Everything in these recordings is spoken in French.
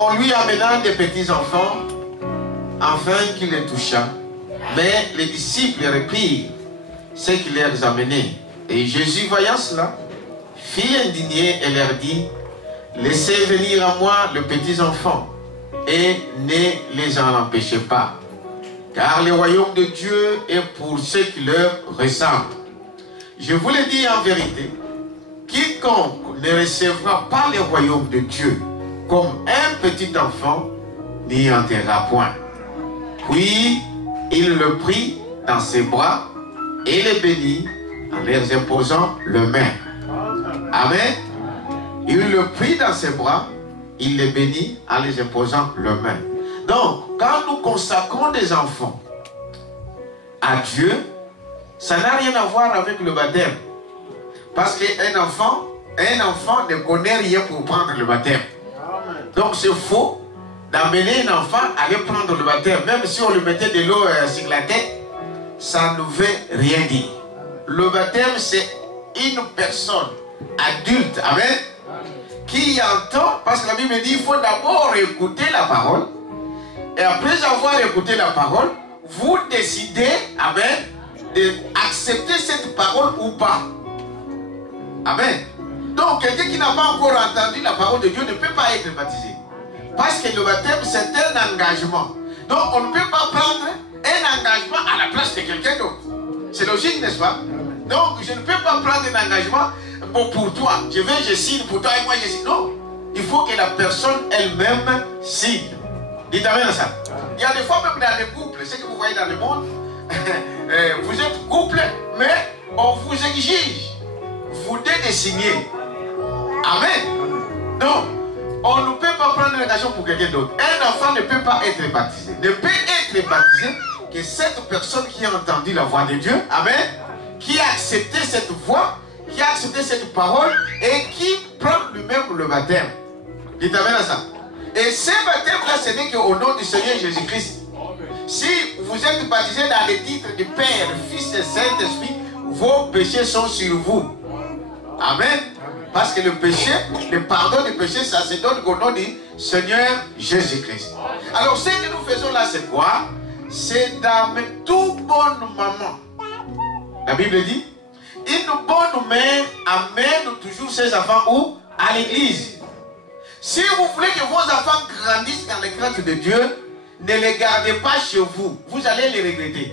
On lui amena des petits enfants, afin qu'il les touchât. Mais les disciples reprirent ce qu'il leur amenait. Et Jésus, voyant cela, fit indigné et leur dit, laissez venir à moi les petits enfants, et ne les en empêchez pas. Car le royaume de Dieu est pour ceux qui leur ressemblent. Je vous le dis en vérité, quiconque ne recevra pas le royaume de Dieu comme un petit enfant, n'y entrera point. Puis il le prit dans ses bras et le bénit en leur imposant le main. Amen. Il le prit dans ses bras, il le bénit en les imposant le main. Donc, quand nous consacrons des enfants à Dieu, ça n'a rien à voir avec le baptême. Parce qu'un enfant ne connaît rien pour prendre le baptême. Donc c'est faux d'amener un enfant à aller prendre le baptême. Même si on lui mettait de l'eau sur la tête, ça ne veut rien dire. Le baptême, c'est une personne adulte, amen, qui entend, parce que la Bible dit, il faut d'abord écouter la parole. Et après avoir écouté la parole, vous décidez, amen, d'accepter cette parole ou pas. Amen. Donc, quelqu'un qui n'a pas encore entendu la parole de Dieu ne peut pas être baptisé. Parce que le baptême, c'est un engagement. Donc, on ne peut pas prendre un engagement à la place de quelqu'un d'autre. C'est logique, n'est-ce pas? Donc, je ne peux pas prendre un engagement bon, pour toi. Je signe pour toi et moi je signe. Non. Il faut que la personne elle-même signe. Dites amen à ça. Il y a des fois même dans les couples, ce que vous voyez dans le monde, vous êtes couple, mais on vous exige, vous devez signer. Amen. Donc, on ne peut pas prendre l'engagement pour quelqu'un d'autre. Un enfant ne peut pas être baptisé. Ne peut être baptisé que cette personne qui a entendu la voix de Dieu, amen, qui a accepté cette voix, qui a accepté cette parole et qui prend lui-même le baptême. Dites amen à ça. Et ce baptême-là, ce n'est qu'au nom du Seigneur Jésus-Christ. Si vous êtes baptisé dans les titres du Père, Fils et Saint-Esprit, vos péchés sont sur vous. Amen. Parce que le péché, le pardon du péché, ça se donne au nom du Seigneur Jésus-Christ. Alors, ce que nous faisons là, c'est quoi? C'est d'amener toute bonne maman. La Bible dit, une bonne mère amène toujours ses enfants où? À l'église. Si vous voulez que vos enfants grandissent dans les craintes de Dieu, ne les gardez pas chez vous. Vous allez les regretter.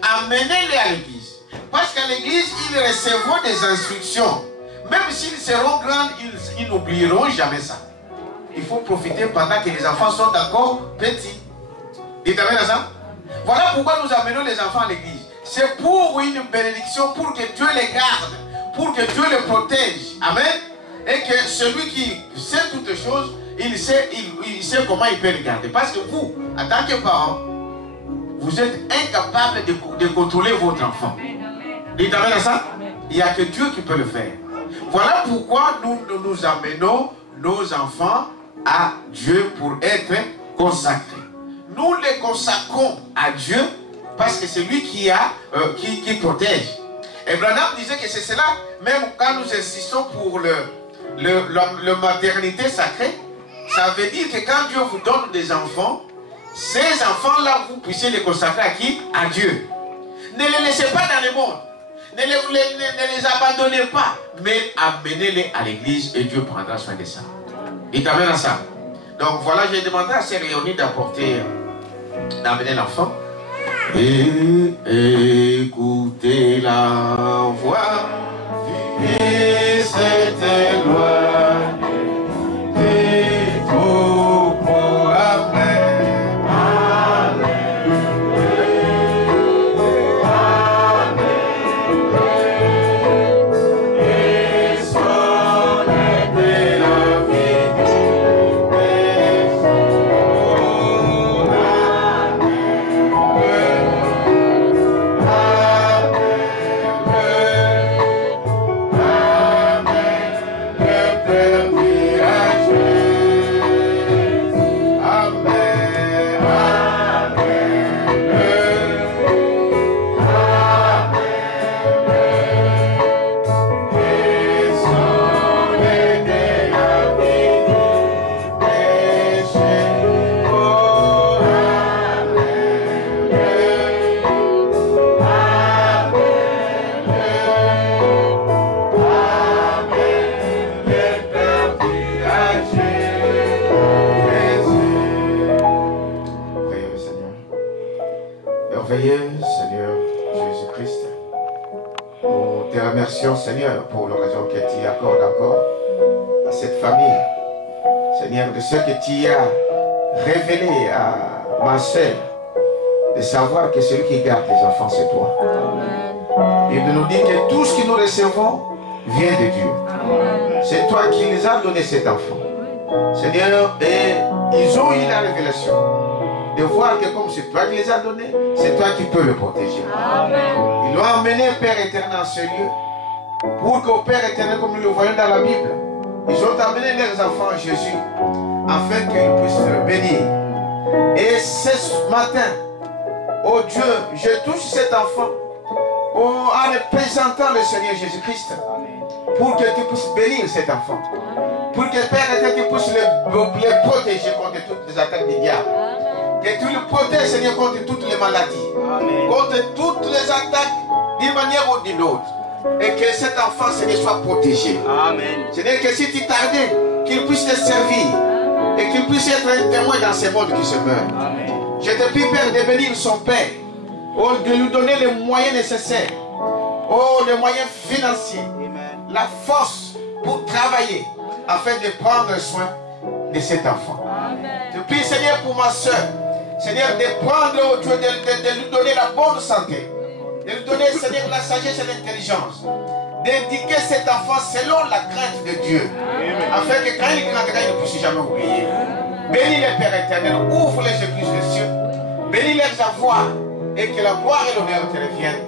Amenez-les à l'église. Parce qu'à l'église, ils recevront des instructions. Même s'ils seront grands, ils n'oublieront jamais ça. Il faut profiter pendant que les enfants sont encore petits. Dites amen à ça. Voilà pourquoi nous amenons les enfants à l'église. C'est pour une bénédiction, pour que Dieu les garde, pour que Dieu les protège. Amen. Et que celui qui sait toutes choses, il sait comment il peut les garder. Parce que vous, en tant que parents, vous êtes incapable de contrôler votre enfant. Dites amen à ça. Il n'y a que Dieu qui peut le faire. Voilà pourquoi nous amenons nos enfants à Dieu pour être consacrés. Nous les consacrons à Dieu parce que c'est lui qui protège. Et Branham disait que c'est cela, même quand nous insistons pour la maternité sacrée, ça veut dire que quand Dieu vous donne des enfants, ces enfants-là, vous puissiez les consacrer à qui? À Dieu. Ne les laissez pas dans le monde. Ne les abandonnez pas, mais amenez-les à l'église et Dieu prendra soin de ça. Il t'amène à ça. Donc voilà, j'ai demandé à Sœur Léonie d'amener l'enfant. Et écoutez la voix qui s'est éloignée et tout pour après. remercions, Seigneur, pour l'occasion que tu accordes encore à cette famille. Seigneur, de ce que tu as révélé à ma sœur, de savoir que celui qui garde les enfants, c'est toi. Amen. Et de nous dire que tout ce que nous recevons vient de Dieu. C'est toi qui les as donné cet enfant. Seigneur, et ils ont eu la révélation de voir que comme c'est toi qui les as donnés, c'est toi qui peux le protéger. Amen. Ils l'ont emmené, Père éternel, en ce lieu, pour qu'au Père éternel, comme nous le voyons dans la Bible, ils ont amené leurs enfants à Jésus, afin qu'ils puissent le bénir. Et ce matin, oh Dieu, je touche cet enfant en représentant le Seigneur Jésus-Christ, pour que tu puisses bénir cet enfant, pour que Père éternel, tu puisses le protéger contre toutes les attaques du diable. Que tu le protèges, Seigneur, contre toutes les maladies, contre toutes les attaques d'une manière ou d'une autre. Et que cet enfant, Seigneur, soit protégé. Amen. Seigneur, que si tu tardais, qu'il puisse te servir et qu'il puisse être un témoin dans ce monde qui se meurt. Amen. Je te prie, Père, de bénir son Père, oh, de lui donner les moyens nécessaires, oh, les moyens financiers, amen, la force pour travailler afin de prendre soin de cet enfant. Amen. Je prie, Seigneur, pour ma soeur, Seigneur, de prendre, oh Dieu, de lui donner la bonne santé, de lui donner, Seigneur, la sagesse et l'intelligence, d'indiquer cet enfant selon la crainte de Dieu, amen, afin que quand il grandira, il ne puisse jamais oublier. Bénis les Pères éternels, ouvre les églises des cieux, bénis les avoirs, et que la gloire et l'honneur te reviennent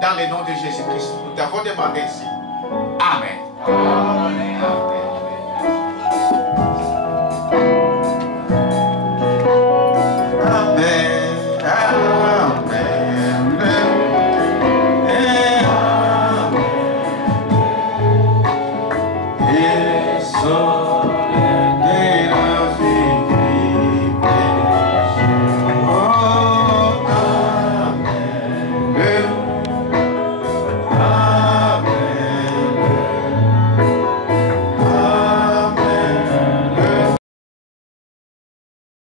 dans le nom de Jésus-Christ. Nous t'avons demandé ici. Amen.